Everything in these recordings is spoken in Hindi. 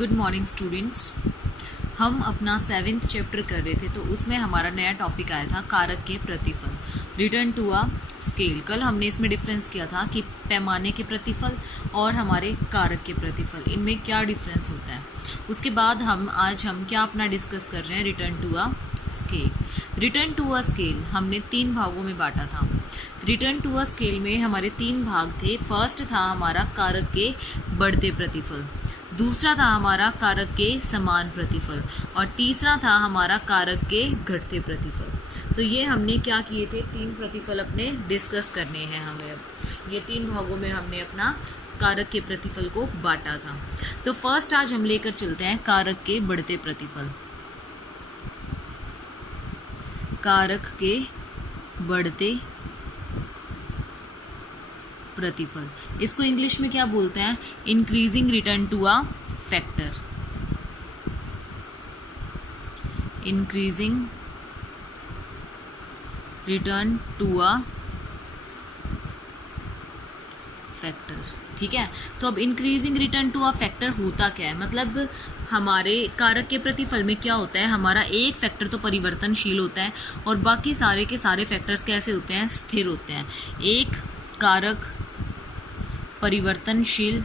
Good morning students. हम अपना 7th चैप्टर कर रहे थे, तो उसमें हमारा नया टॉपिक आया था कारक के प्रतिफल, रिटर्न टू अ स्केल। कल हमने इसमें डिफरेंस किया था कि पैमाने के प्रतिफल और हमारे कारक के प्रतिफल, इनमें क्या डिफरेंस होता है। उसके बाद आज हम क्या अपना डिस्कस कर रहे हैं, return to a scale. Return to a scale हमने 3 भागों में बांटा था। रिटर्न टू अ स्केल में हमारे 3 भाग थे। फर्स्ट था हमारा कारक के बढ़ते प्रतिफल, दूसरा था हमारा कारक के समान प्रतिफल, और तीसरा था हमारा कारक के घटते प्रतिफल। तो ये हमने क्या किए थे, 3 प्रतिफल अपने डिस्कस करने हैं हमें। अब ये 3 भागों में हमने अपना कारक के प्रतिफल को बांटा था। तो फर्स्ट आज हम लेकर चलते हैं कारक के बढ़ते प्रतिफल। कारक के बढ़ते प्रतिफल, इसको इंग्लिश में क्या बोलते हैं, increasing return to a factor. Increasing return to a factor, ठीक है। तो अब increasing return to a factor होता क्या है, मतलब हमारे कारक के प्रतिफल में क्या होता है, हमारा एक फैक्टर तो परिवर्तनशील होता है और बाकी सारे के सारे फैक्टर्स कैसे होते हैं, स्थिर होते हैं। एक कारक परिवर्तनशील,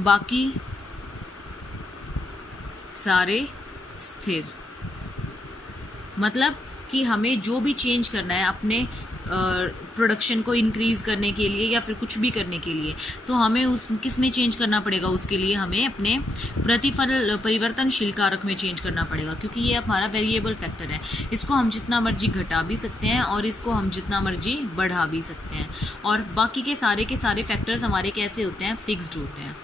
बाकी सारे स्थिर। मतलब कि हमें जो भी चेंज करना है अपने प्रोडक्शन को इंक्रीज करने के लिए या फिर कुछ भी करने के लिए, तो हमें उस किस में चेंज करना पड़ेगा, उसके लिए हमें अपने प्रतिफल परिवर्तनशील कारक में चेंज करना पड़ेगा, क्योंकि ये हमारा वेरिएबल फैक्टर है। इसको हम जितना मर्जी घटा भी सकते हैं और इसको हम जितना मर्जी बढ़ा भी सकते हैं। और बाकी के सारे फैक्टर्स हमारे कैसे होते हैं, फिक्स्ड होते हैं।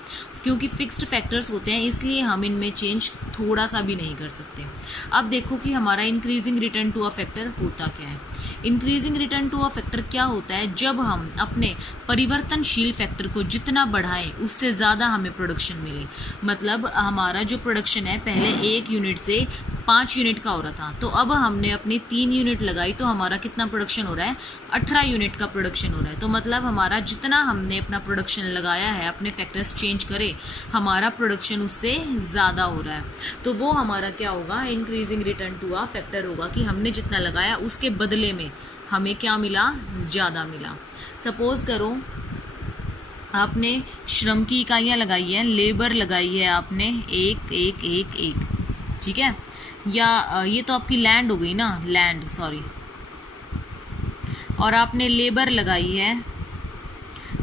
क्योंकि फिक्स्ड फैक्टर्स होते हैं इसलिए हम इनमें चेंज थोड़ा सा भी नहीं कर सकते। अब देखो कि हमारा increasing return to a factor होता क्या है। Increasing return to a factor क्या होता है, जब हम अपने परिवर्तनशील फैक्टर को जितना बढ़ाएं उससे ज़्यादा हमें प्रोडक्शन मिले। मतलब हमारा जो प्रोडक्शन है पहले 1 यूनिट से 5 यूनिट का हो रहा था, तो अब हमने अपनी 3 यूनिट लगाई तो हमारा कितना प्रोडक्शन हो रहा है, 18 यूनिट का प्रोडक्शन हो रहा है। तो मतलब हमारा जितना हमने अपना प्रोडक्शन लगाया है, अपने फैक्टर्स चेंज करे, हमारा प्रोडक्शन उससे ज़्यादा हो रहा है। तो वो हमारा क्या होगा, increasing return to a factor होगा कि हमने जितना लगाया उसके बदले में हमें क्या मिला, ज़्यादा मिला। सपोज करो आपने श्रम की इकाइयाँ लगाई है, लेबर लगाई है आपने एक, ठीक है। या ये तो आपकी लैंड हो गई ना, लैंड सॉरी, और आपने लेबर लगाई है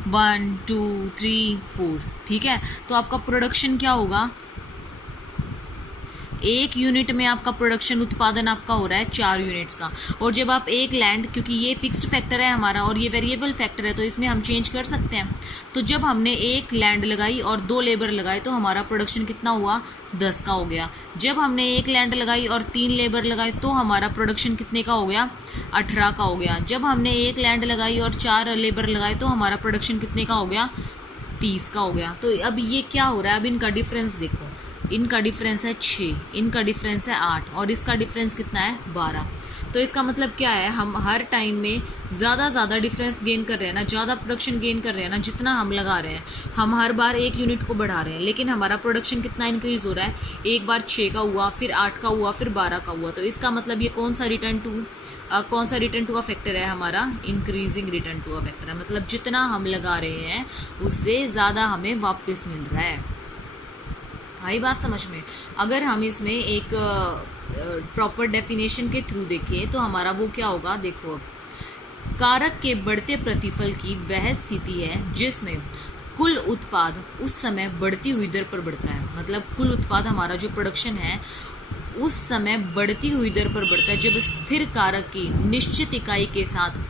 1 2 3 4, ठीक है। तो आपका प्रोडक्शन क्या होगा, 1 यूनिट में आपका प्रोडक्शन उत्पादन आपका हो रहा है 4 यूनिट्स का। और जब आप एक लैंड, क्योंकि ये फिक्स्ड फैक्टर है हमारा और ये वेरिएबल फैक्टर है तो इसमें हम चेंज कर सकते हैं। तो जब हमने 1 लैंड लगाई और 2 लेबर लगाए तो हमारा प्रोडक्शन कितना हुआ, 10 का हो गया। जब हमने 1 लैंड लगाई और 3 लेबर लगाए तो हमारा प्रोडक्शन कितने का हो गया, 18 का हो गया। जब हमने 1 लैंड लगाई और 4 लेबर लगाए तो हमारा प्रोडक्शन कितने का हो गया, 30 का हो गया। तो अब ये क्या हो रहा है, अब इनका डिफरेंस देखो, इनका डिफरेंस है 6, इनका डिफरेंस है 8 और इसका डिफरेंस कितना है, 12। तो इसका मतलब क्या है, हम हर टाइम में ज़्यादा डिफरेंस गेन कर रहे हैं ना, ज़्यादा प्रोडक्शन गेन कर रहे हैं ना, जितना हम लगा रहे हैं। हम हर बार 1 यूनिट को बढ़ा रहे हैं, लेकिन हमारा प्रोडक्शन कितना इंक्रीज हो रहा है, एक बार 6 का हुआ, फिर 8 का हुआ, फिर 12 का हुआ। तो इसका मतलब ये कौन सा रिटर्न टू अ फैक्टर है, हमारा increasing return to a factor है। मतलब जितना हम लगा रहे हैं उससे ज़्यादा हमें वापस मिल रहा है। आई बात समझ में। अगर हम इसमें एक प्रॉपर डेफिनेशन के थ्रू देखें तो हमारा वो क्या होगा, देखो अब कारक के बढ़ते प्रतिफल की वह स्थिति है जिसमें कुल उत्पाद उस समय बढ़ती हुई दर पर बढ़ता है। मतलब कुल उत्पाद, हमारा जो प्रोडक्शन है उस समय बढ़ती हुई दर पर बढ़ता है जब स्थिर कारक की निश्चित इकाई के साथ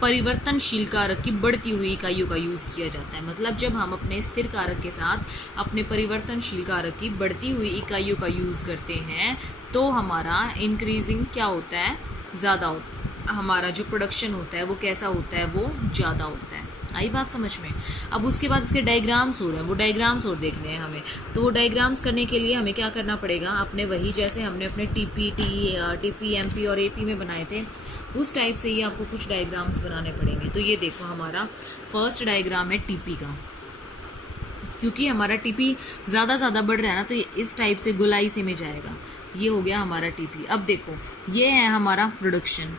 परिवर्तनशील कारक की बढ़ती हुई इकाइयों का यूज़ किया जाता है। मतलब जब हम अपने स्थिर कारक के साथ अपने परिवर्तनशील कारक की बढ़ती हुई इकाइयों का यूज़ करते हैं तो हमारा इंक्रीजिंग क्या होता है, ज़्यादा होता है। हमारा जो प्रोडक्शन होता है वो कैसा होता है, वो ज़्यादा होता है। आई बात समझ में। अब उसके बाद इसके डायग्राम्स हो रहे हैं, वो डायग्राम्स और देखने हैं हमें। तो वो डायग्राम्स करने के लिए हमें क्या करना पड़ेगा, अपने वही जैसे हमने अपने टीपी एमपी और एपी में बनाए थे उस टाइप से ही आपको कुछ डायग्राम्स बनाने पड़ेंगे। तो ये देखो हमारा फर्स्ट डायग्राम है टीपी का। क्योंकि हमारा टीपी ज़्यादा बढ़ रहा है ना, तो ये इस टाइप से गोलाई से में जाएगा। ये हो गया हमारा टीपी। अब देखो, ये है हमारा प्रोडक्शन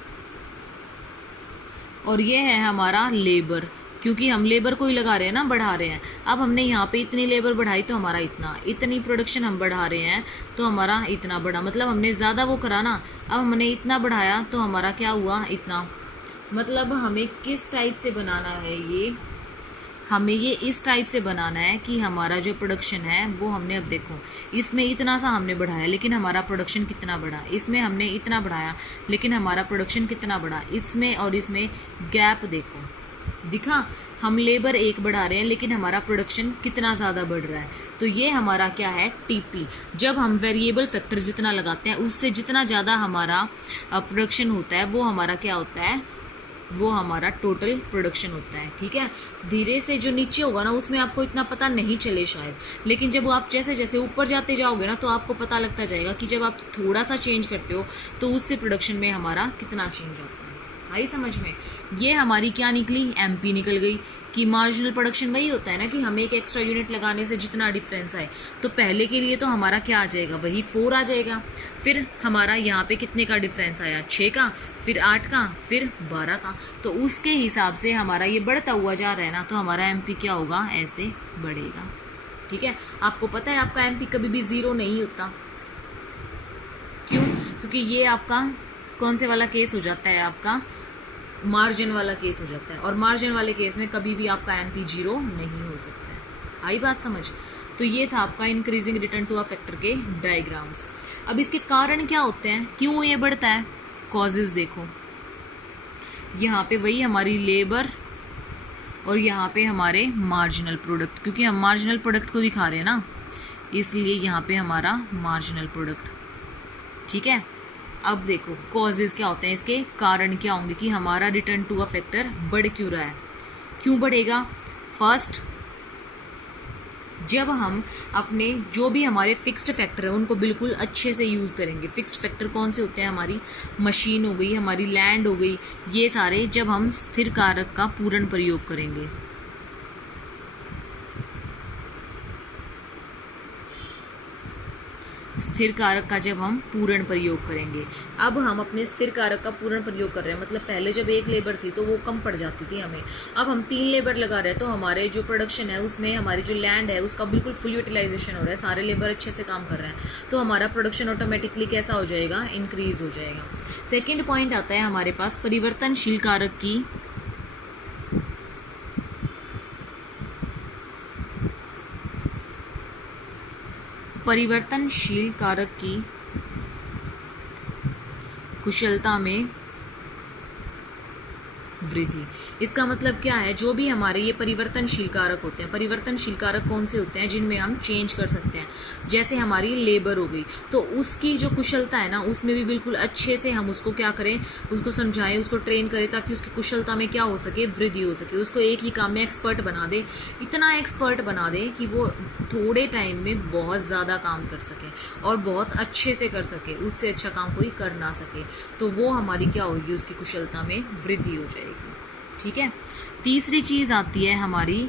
और ये है हमारा लेबर, क्योंकि हम लेबर को ही लगा रहे हैं ना, बढ़ा रहे हैं। अब हमने यहाँ पे इतनी लेबर बढ़ाई तो हमारा इतना, इतनी प्रोडक्शन हम बढ़ा रहे हैं तो हमारा इतना बढ़ा, मतलब हमने ज़्यादा वो करा ना। अब हमने इतना बढ़ाया तो हमारा क्या हुआ, इतना। मतलब हमें किस टाइप से बनाना है ये, हमें ये इस टाइप से बनाना है कि हमारा जो प्रोडक्शन है वो हमने, अब देखो इसमें इतना सा हमने बढ़ाया लेकिन हमारा प्रोडक्शन कितना बढ़ा, इसमें हमने इतना बढ़ाया लेकिन हमारा प्रोडक्शन कितना बढ़ा, इसमें और इसमें गैप देखो, दिखा। हम लेबर एक बढ़ा रहे हैं लेकिन हमारा प्रोडक्शन कितना ज़्यादा बढ़ रहा है। तो ये हमारा क्या है, टीपी। जब हम वेरिएबल फैक्टर जितना लगाते हैं उससे जितना ज़्यादा हमारा प्रोडक्शन होता है वो हमारा क्या होता है, वो हमारा टोटल प्रोडक्शन होता है। ठीक है, धीरे से जो नीचे होगा ना उसमें आपको इतना पता नहीं चले शायद, लेकिन जब आप जैसे जैसे ऊपर जाते जाओगे ना तो आपको पता लगता जाएगा कि जब आप थोड़ा सा चेंज करते हो तो उससे प्रोडक्शन में हमारा कितना चेंज आता है। आई समझ में? ये हमारी क्या निकली, एमपी निकल गई। कि मार्जिनल प्रोडक्शन वही होता है ना कि हमें एक एक्स्ट्रा यूनिट लगाने से जितना डिफरेंस आए, तो पहले के लिए तो हमारा क्या आ जाएगा, वही 4 आ जाएगा। फिर हमारा यहाँ पे कितने का डिफरेंस आया, 6 का, फिर 8 का, फिर 12 का। तो उसके हिसाब से हमारा ये बढ़ता हुआ जा रहा है ना, तो हमारा एमपी क्या होगा, ऐसे बढ़ेगा। ठीक है, आपको पता है आपका एमपी कभी भी 0 नहीं होता। क्यों? क्योंकि ये आपका कौन से वाला केस हो जाता है, आपका मार्जिन वाला केस हो जाता है, और मार्जिन वाले केस में कभी भी आपका एमपी 0 नहीं हो सकता है। आई बात समझ? तो ये था आपका increasing return to a factor के डायग्राम्स। अब इसके कारण क्या होते हैं, क्यों ये बढ़ता है, कॉजेज देखो। यहाँ पे वही हमारी लेबर और यहाँ पे हमारे मार्जिनल प्रोडक्ट, क्योंकि हम मार्जिनल प्रोडक्ट को दिखा रहे हैं ना, इसलिए यहाँ पे हमारा मार्जिनल प्रोडक्ट। ठीक है, अब देखो कॉजेज क्या होते हैं, इसके कारण क्या होंगे कि हमारा रिटर्न टू अ फैक्टर बढ़ क्यों रहा है। क्यों बढ़ेगा? फर्स्ट, जब हम अपने जो भी हमारे फिक्स्ड फैक्टर है उनको बिल्कुल अच्छे से यूज़ करेंगे। फिक्स्ड फैक्टर कौन से होते हैं, हमारी मशीन हो गई, हमारी लैंड हो गई, ये सारे जब हम स्थिर कारक का पूर्ण प्रयोग करेंगे। स्थिर कारक का जब हम पूर्ण प्रयोग करेंगे। अब हम अपने स्थिर कारक का पूर्ण प्रयोग कर रहे हैं, मतलब पहले जब एक लेबर थी तो वो कम पड़ जाती थी हमें, अब हम 3 लेबर लगा रहे हैं तो हमारे जो प्रोडक्शन है उसमें हमारी जो लैंड है उसका बिल्कुल फुल यूटिलाइजेशन हो रहा है, सारे लेबर अच्छे से काम कर रहे हैं, तो हमारा प्रोडक्शन ऑटोमेटिकली कैसा हो जाएगा, इंक्रीज हो जाएगा। सेकेंड पॉइंट आता है हमारे पास परिवर्तनशील कारक की कुशलता में वृद्धि। इसका मतलब क्या है, जो भी हमारे ये परिवर्तनशील कारक होते हैं, परिवर्तनशील कारक कौन से होते हैं, जिनमें हम चेंज कर सकते हैं। जैसे हमारी लेबर हो गई तो उसकी जो कुशलता है ना उसमें भी बिल्कुल अच्छे से हम उसको क्या करें, उसको समझाएं, उसको ट्रेन करें ताकि उसकी कुशलता में क्या हो सके, वृद्धि हो सके। उसको एक ही काम में एक्सपर्ट बना दे, इतना एक्सपर्ट बना दे कि वो थोड़े टाइम में बहुत ज़्यादा काम कर सके और बहुत अच्छे से कर सके, उससे अच्छा काम कोई कर ना सके। तो वो हमारी क्या होगी, उसकी कुशलता में वृद्धि हो जाएगी। ठीक है, तीसरी चीज आती है हमारी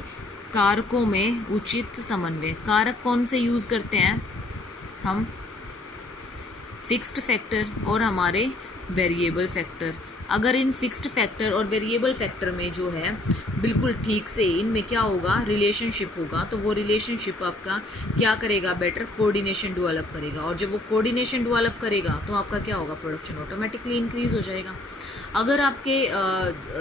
कारकों में उचित समन्वय। कारक कौन से यूज करते हैं हम, फिक्स्ड फैक्टर और हमारे वेरिएबल फैक्टर। अगर इन फिक्स्ड फैक्टर और वेरिएबल फैक्टर में जो है बिल्कुल ठीक से इनमें क्या होगा, रिलेशनशिप होगा, तो वो रिलेशनशिप आपका क्या करेगा, बेटर कोऑर्डिनेशन डेवलप करेगा। और जब वो कोऑर्डिनेशन डेवलप करेगा तो आपका क्या होगा, प्रोडक्शन ऑटोमेटिकली इंक्रीज हो जाएगा। अगर आपके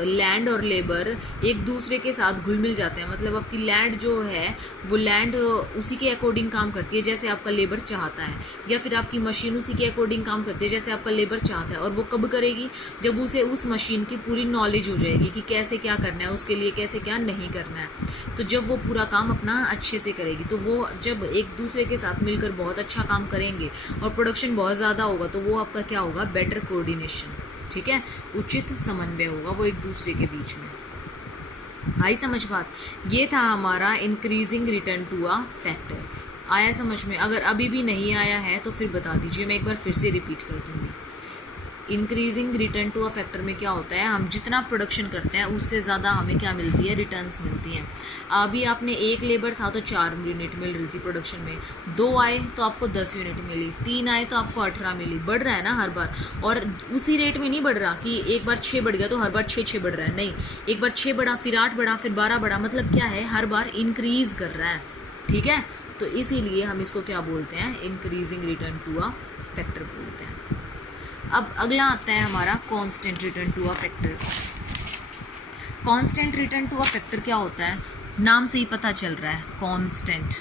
लैंड और लेबर एक दूसरे के साथ घुल मिल जाते हैं, मतलब आपकी लैंड जो है वो लैंड उसी के अकॉर्डिंग काम करती है जैसे आपका लेबर चाहता है, या फिर आपकी मशीन उसी के अकॉर्डिंग काम करती है जैसे आपका लेबर चाहता है। और वो कब करेगी, जब उसे उस मशीन की पूरी नॉलेज हो जाएगी कि कैसे क्या करना है, उसके लिए कैसे क्या नहीं करना है। तो जब वो पूरा काम अपना अच्छे से करेगी, तो वो जब एक दूसरे के साथ मिलकर बहुत अच्छा काम करेंगे और प्रोडक्शन बहुत ज़्यादा होगा, तो वो आपका क्या होगा, बेटर कोऑर्डिनेशन। ठीक है, उचित समन्वय होगा वो एक दूसरे के बीच में। आई समझ बात? ये था हमारा increasing return to a factor. आया समझ में? अगर अभी भी नहीं आया है तो फिर बता दीजिए, मैं एक बार फिर से रिपीट कर दूंगी। Increasing return to a factor में क्या होता है, हम जितना प्रोडक्शन करते हैं उससे ज़्यादा हमें क्या मिलती है, रिटर्न्स मिलती हैं। अभी आपने एक लेबर था तो 4 यूनिट मिल रही थी प्रोडक्शन में, 2 आए तो आपको 10 यूनिट मिली, 3 आए तो आपको 18 मिली। बढ़ रहा है ना हर बार, और उसी रेट में नहीं बढ़ रहा कि एक बार 6 बढ़ गया तो हर बार 6 बढ़ रहा है, नहीं, एक बार 6 बढ़ा, फिर 8 बढ़ा, फिर 12 बढ़ा, मतलब क्या है, हर बार इंक्रीज कर रहा है। ठीक है, तो इसीलिए हम इसको क्या बोलते हैं, increasing return to a factor बोलते हैं। अब अगला आता है हमारा constant return to a factor. Constant return to a factor क्या होता है, नाम से ही पता चल रहा है, constant.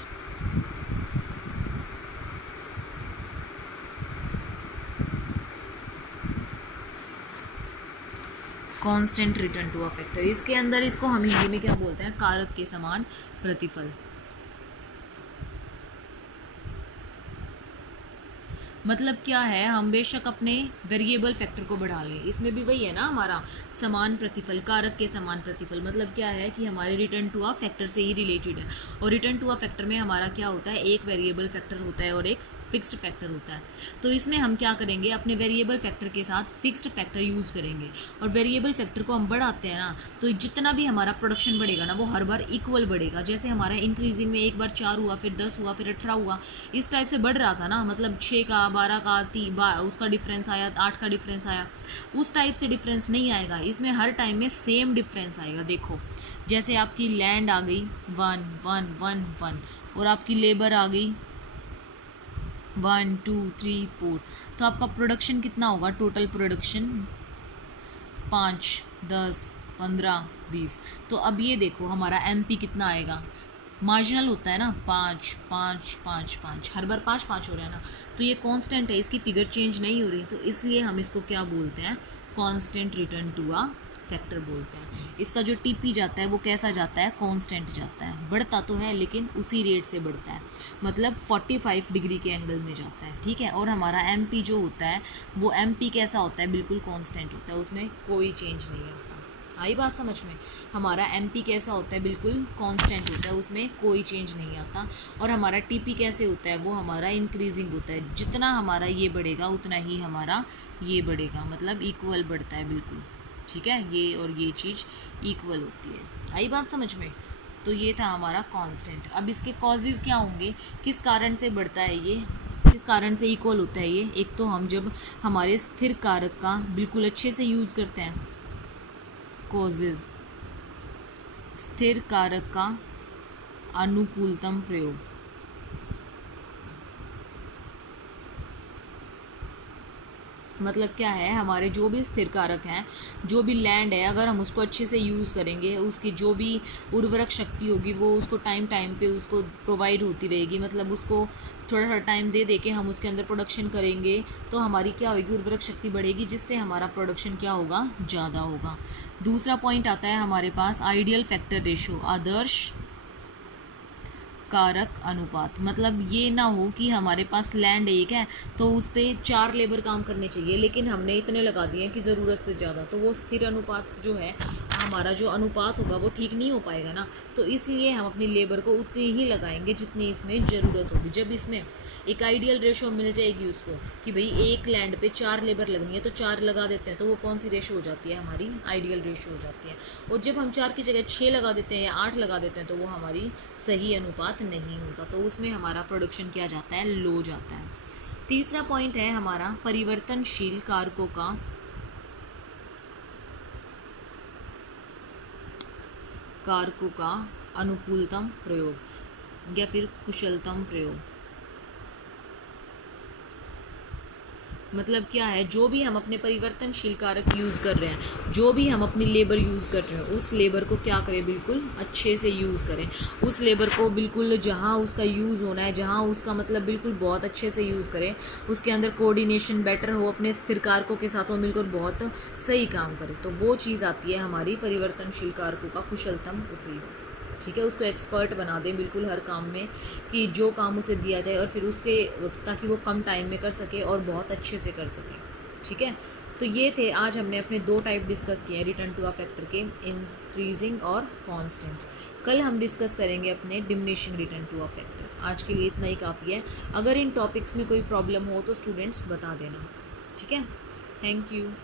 Constant return to a factor, इसके अंदर इसको हम हिंदी में क्या बोलते हैं, कारक के समान प्रतिफल। मतलब क्या है, हम बेशक अपने वेरिएबल फैक्टर को बढ़ा लें, इसमें भी वही है ना हमारा समान प्रतिफल, कारक के समान प्रतिफल। मतलब क्या है कि हमारे रिटर्न टू अ फैक्टर से ही रिलेटेड है, और रिटर्न टू अ फैक्टर में हमारा क्या होता है, एक वेरिएबल फैक्टर होता है और एक फिक्स्ड फैक्टर होता है। तो इसमें हम क्या करेंगे, अपने वेरिएबल फैक्टर के साथ फिक्स्ड फैक्टर यूज़ करेंगे, और वेरिएबल फैक्टर को हम बढ़ाते हैं ना, तो जितना भी हमारा प्रोडक्शन बढ़ेगा ना वो हर बार इक्वल बढ़ेगा। जैसे हमारा इंक्रीजिंग में एक बार 4 हुआ, फिर 10 हुआ, फिर 18 हुआ, इस टाइप से बढ़ रहा था ना, मतलब 6 का, 12 का, उसका डिफरेंस आया, 8 का डिफरेंस आया, उस टाइप से डिफरेंस नहीं आएगा इसमें, हर टाइम में सेम डिफरेंस आएगा। देखो जैसे आपकी लैंड आ गई 1 1 1 1, और आपकी लेबर आ गई 1 2 3 4, तो आपका प्रोडक्शन कितना होगा, टोटल प्रोडक्शन 5 10 15 20। तो अब ये देखो हमारा एमपी कितना आएगा, मार्जिनल होता है ना, 5 5 5 5, हर बार 5 5 हो रहा है ना, तो ये कांस्टेंट है, इसकी फिगर चेंज नहीं हो रही, तो इसलिए हम इसको क्या बोलते हैं, constant return to a factor बोलते हैं। इसका जो टीपी जाता है वो कैसा जाता है, कांस्टेंट जाता है, बढ़ता तो है लेकिन उसी रेट से बढ़ता है, मतलब 45 डिग्री के एंगल में जाता है। ठीक है, और हमारा एमपी जो होता है वो एमपी कैसा होता है, बिल्कुल कांस्टेंट होता है, उसमें कोई चेंज नहीं होता। आई बात समझ में, हमारा एमपी कैसा होता है, बिल्कुल कांस्टेंट होता है, उसमें कोई चेंज नहीं आता। और हमारा टीपी कैसे होता है, वो हमारा इंक्रीजिंग होता है, जितना हमारा ये बढ़ेगा उतना ही हमारा ये बढ़ेगा, मतलब इक्वल बढ़ता है बिल्कुल। ठीक है, ये और ये चीज़ इक्वल होती है। आई बात समझ में, तो ये था हमारा कांस्टेंट। अब इसके कॉजेज़ क्या होंगे, किस कारण से बढ़ता है ये, किस कारण से इक्वल होता है ये। एक तो हम जब हमारे स्थिर कारक का बिल्कुल अच्छे से यूज़ करते हैं, कॉजेज़, स्थिर कारक का अनुकूलतम प्रयोग, मतलब क्या है, हमारे जो भी स्थिर कारक हैं, जो भी लैंड है, अगर हम उसको अच्छे से यूज़ करेंगे, उसकी जो भी उर्वरक शक्ति होगी वो उसको टाइम टाइम पे उसको प्रोवाइड होती रहेगी, मतलब उसको थोड़ा थोड़ा टाइम दे दे के हम उसके अंदर प्रोडक्शन करेंगे, तो हमारी क्या होगी, उर्वरक शक्ति बढ़ेगी, जिससे हमारा प्रोडक्शन क्या होगा, ज़्यादा होगा। दूसरा पॉइंट आता है हमारे पास आइडियल फैक्टर रेशो, आदर्श कारक अनुपात। मतलब ये ना हो कि हमारे पास लैंड एक है तो उस पर 4 लेबर काम करने चाहिए, लेकिन हमने इतने लगा दिए कि ज़रूरत से ज़्यादा, तो वो स्थिर अनुपात जो है, हमारा जो अनुपात होगा वो ठीक नहीं हो पाएगा ना। तो इसलिए हम अपनी लेबर को उतनी ही लगाएंगे जितनी इसमें ज़रूरत होगी। जब इसमें एक आइडियल रेशो मिल जाएगी उसको कि भाई एक लैंड पे 4 लेबर लगनी है तो 4 लगा देते हैं, तो वो कौन सी रेशो हो जाती है, हमारी आइडियल रेशो हो जाती है। और जब हम 4 की जगह 6 लगा देते हैं या 8 लगा देते हैं तो वो हमारी सही अनुपात नहीं होता, तो उसमें हमारा प्रोडक्शन क्या जाता है, लो जाता है। तीसरा पॉइंट है हमारा परिवर्तनशील कारकों का अनुकूलतम प्रयोग या फिर कुशलतम प्रयोग। मतलब क्या है, जो भी हम अपने परिवर्तनशील कारक यूज़ कर रहे हैं, जो भी हम अपनी लेबर यूज़ कर रहे हैं, उस लेबर को क्या करें, बिल्कुल अच्छे से यूज़ करें। उस लेबर को बिल्कुल जहाँ उसका यूज़ होना है, जहाँ उसका मतलब बिल्कुल बहुत अच्छे से यूज़ करें, उसके अंदर कोऑर्डिनेशन बेटर हो, अपने स्थिर कारकों के साथ वो मिलकर बहुत सही काम करे, तो वो चीज़ आती है हमारी परिवर्तनशील कारकों का कुशलतम उपयोग। ठीक है, उसको एक्सपर्ट बना दें बिल्कुल हर काम में, कि जो काम उसे दिया जाए और फिर उसके, ताकि वो कम टाइम में कर सके और बहुत अच्छे से कर सके। ठीक है, तो ये थे आज हमने अपने 2 टाइप डिस्कस किए हैं रिटर्न टू अ फैक्टर के, इंक्रीजिंग और कांस्टेंट। कल हम डिस्कस करेंगे अपने diminishing return to a factor. आज के लिए इतना ही काफ़ी है। अगर इन टॉपिक्स में कोई प्रॉब्लम हो तो स्टूडेंट्स बता देना। ठीक है, थैंक यू।